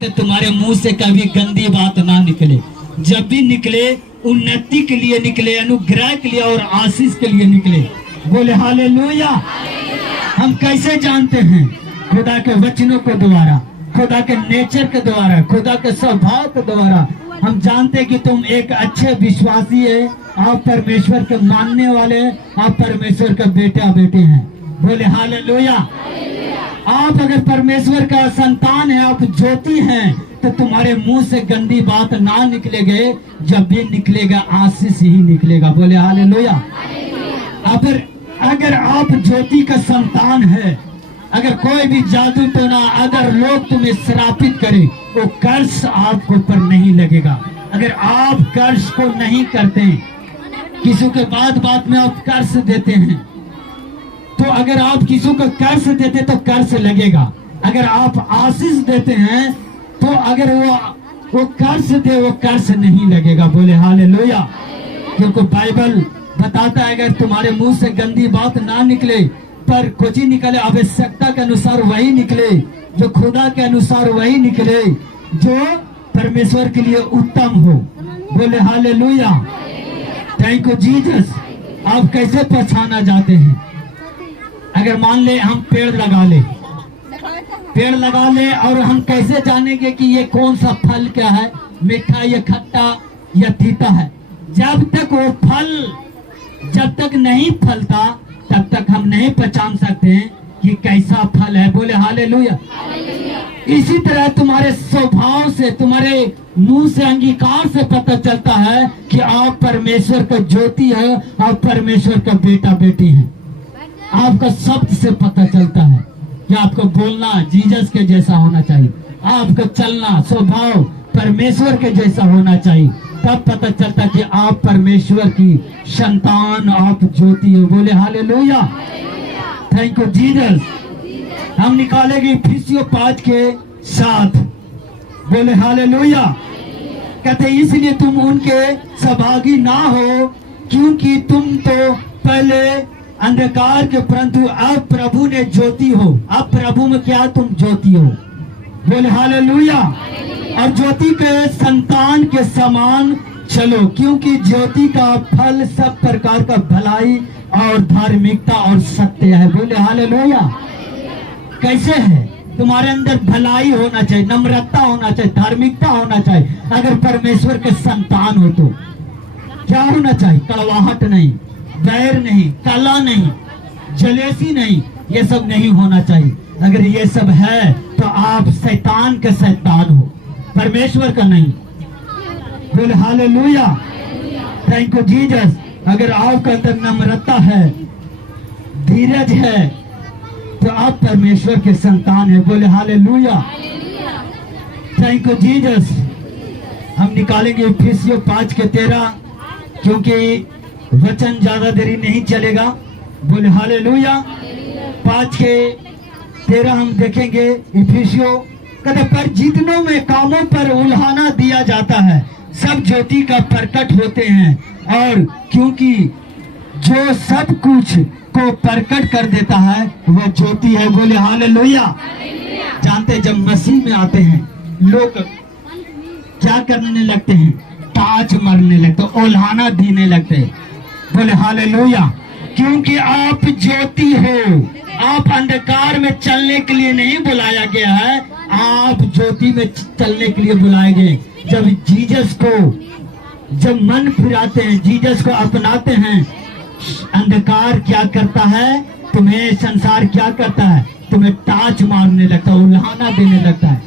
तो तुम्हारे मुंह से कभी गंदी बात ना निकले। जब भी निकले उन्नति के लिए निकले, अनुग्रह के लिए और आशीष के लिए निकले। बोले हालेलुया। हम कैसे जानते हैं? खुदा के वचनों के द्वारा, खुदा के नेचर के द्वारा, खुदा के स्वभाव के द्वारा हम जानते हैं कि तुम एक अच्छे विश्वासी है, आप परमेश्वर के मानने वाले, आप परमेश्वर के बेटा बेटे हैं। बोले हालेलुया। आप अगर परमेश्वर का संतान है, आप ज्योति हैं, तो तुम्हारे मुंह से गंदी बात ना निकलेगे। जब भी निकलेगा आशीष ही निकलेगा। बोले हालेलुया। अगर आप ज्योति का संतान है, अगर कोई भी जादू टोना, अगर लोग तुम्हें श्रापित करे, वो कर्ज आपको ऊपर नहीं लगेगा। अगर आप कर्ज को नहीं करते, किसी के बात में आप कर्ज देते हैं, तो अगर आप किसी को कर्ज देते तो कर्ज लगेगा। अगर आप आशीष देते हैं तो अगर वो कर्ज दे, वो कर्ज नहीं लगेगा। बोले हालेलुया। क्योंकि बाइबल बताता है अगर तुम्हारे मुंह से गंदी बात ना निकले, पर कुछ ही निकले, आवश्यकता के अनुसार वही निकले, जो खुदा के अनुसार वही निकले, जो परमेश्वर के लिए उत्तम हो। बोले हालेलुया। Thank you Jesus. आप कैसे पहचाना जाते हैं? अगर मान ले हम पेड़ लगा ले और हम कैसे जानेंगे कि ये कौन सा फल क्या है, मीठा या खट्टा या तीता है? जब तक वो फल जब तक नहीं फलता तब तक हम नहीं पहचान सकते हैं कि कैसा फल है। बोले हालेलुया। इसी तरह तुम्हारे स्वभाव से, तुम्हारे मुंह से, अंगीकार से पता चलता है कि आप परमेश्वर का ज्योति है, आप परमेश्वर का बेटा बेटी हैं। आपका शब्द से पता चलता है कि आपको बोलना जीसस के जैसा होना चाहिए, आपका चलना स्वभाव परमेश्वर के जैसा होना चाहिए। तब पता चलता कि आप परमेश्वर की संतान, आप ज्योति हो। बोले हालेलुया। Thank you Jesus. हम निकालेंगे इफिसियों 5:7। बोले हालेलुया। कहते इसलिए तुम उनके सहभागी ना हो, क्योंकि तुम तो पहले अंधकार के, परंतु अब प्रभु ने ज्योति हो। अब प्रभु में क्या? तुम ज्योति हो। बोले हालेलुया। और ज्योति के संतान के समान चलो, क्योंकि ज्योति का फल सब प्रकार का भलाई और धार्मिकता और सत्य है। बोले हालेलुया। कैसे है? तुम्हारे अंदर भलाई होना चाहिए, नम्रता होना चाहिए, धार्मिकता होना चाहिए। अगर परमेश्वर के संतान हो तो क्या होना चाहिए? कड़वाहट नहीं, बैर नहीं, काला नहीं, जलेसी नहीं, ये सब नहीं होना चाहिए। अगर ये सब है तो आप शैतान के शैतान हो, परमेश्वर का नहीं। बोले हालेलुया। Thank you Jesus. अगर आपके अंदर नम्रता है, धीरज है, तो आप परमेश्वर के संतान है। बोले हालेलुया। Thank you Jesus. हम निकालेंगे इफिसियों 5:13, क्योंकि वचन ज्यादा देरी नहीं चलेगा। बोले हालेलुया। 5:13 हम देखेंगे। इफिसियों कहते पर जितनों में कामों पर उल्हाना दिया जाता है, सब ज्योति का प्रकट होते हैं, और क्योंकि जो सब कुछ को प्रकट कर देता है वह ज्योति है। बोले हालेलुया। जानते जब मसीह में आते हैं लोग क्या करने लगते हैं? ताज मरने लगते, उल्हाना देने लगते। बोले हालेलुया। क्योंकि आप ज्योति हो। आप अंधकार में चलने के लिए नहीं बुलाया गया है, आप ज्योति में चलने के लिए बुलाए गए। जब जीसस को जब मन फिराते हैं, जीसस को अपनाते हैं, अंधकार क्या करता है? तुम्हें संसार क्या करता है? तुम्हें ताज मारने लगता है, उल्हाना देने लगता है।